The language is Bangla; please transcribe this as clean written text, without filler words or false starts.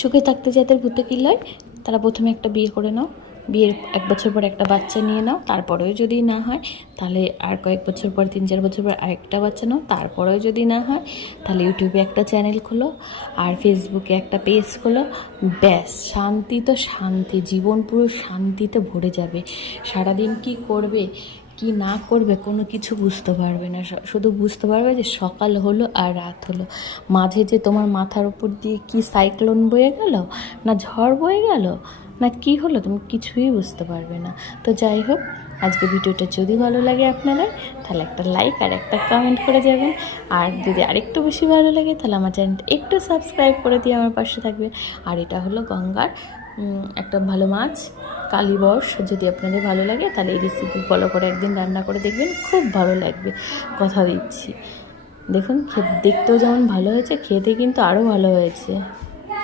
সুখে থাকতে যাদের ভূতে কিলায় তারা প্রথমে একটা বিয়ে করে নাও, বিয়ের 1 বছর পর একটা বাচ্চা নিয়ে নাও, তারপরেও যদি না হয় তাহলে আর কয়েক বছর পর 3-4 বছর পর আরেকটা বাচ্চা নাও, তারপরেও যদি না হয় তাহলে ইউটিউবে একটা চ্যানেল খোলো আর ফেসবুকে একটা পেজ খোলো। ব্যাস, শান্তি তো শান্তি, জীবন পুরো শান্তিতে ভরে যাবে। সারাদিন কি করবে কি না করবে কোনো কিছু বুঝতে পারবে না, শুধু বুঝতে পারবে যে সকাল হলো আর রাত হলো, মাঝে যে তোমার মাথার উপর দিয়ে কি সাইক্লোন বয়ে গেল না ঝড় বয়ে গেল না কি হলো তুমি কিছুই বুঝতে পারবে না। তো যাই হোক, আজকে ভিডিওটা যদি ভালো লাগে আপনাদের তাহলে একটা লাইক আর একটা কমেন্ট করে যাবেন, আর যদি আরেকটু বেশি ভালো লাগে তাহলে আমার চ্যানেলটা একটু সাবস্ক্রাইব করে দিয়ে আমার পাশে থাকবে। আর এটা হলো গঙ্গার একটা ভালো মাছ কালীবর্ষ। যদি আপনাদের ভালো লাগে তাহলে এই রেসিপি ফলো করে একদিন রান্না করে দেখবেন, খুব ভালো লাগবে, কথা দিচ্ছি। দেখুন দেখতেও যেমন ভালো হয়েছে, খেতে কিন্তু আরও ভালো হয়েছে।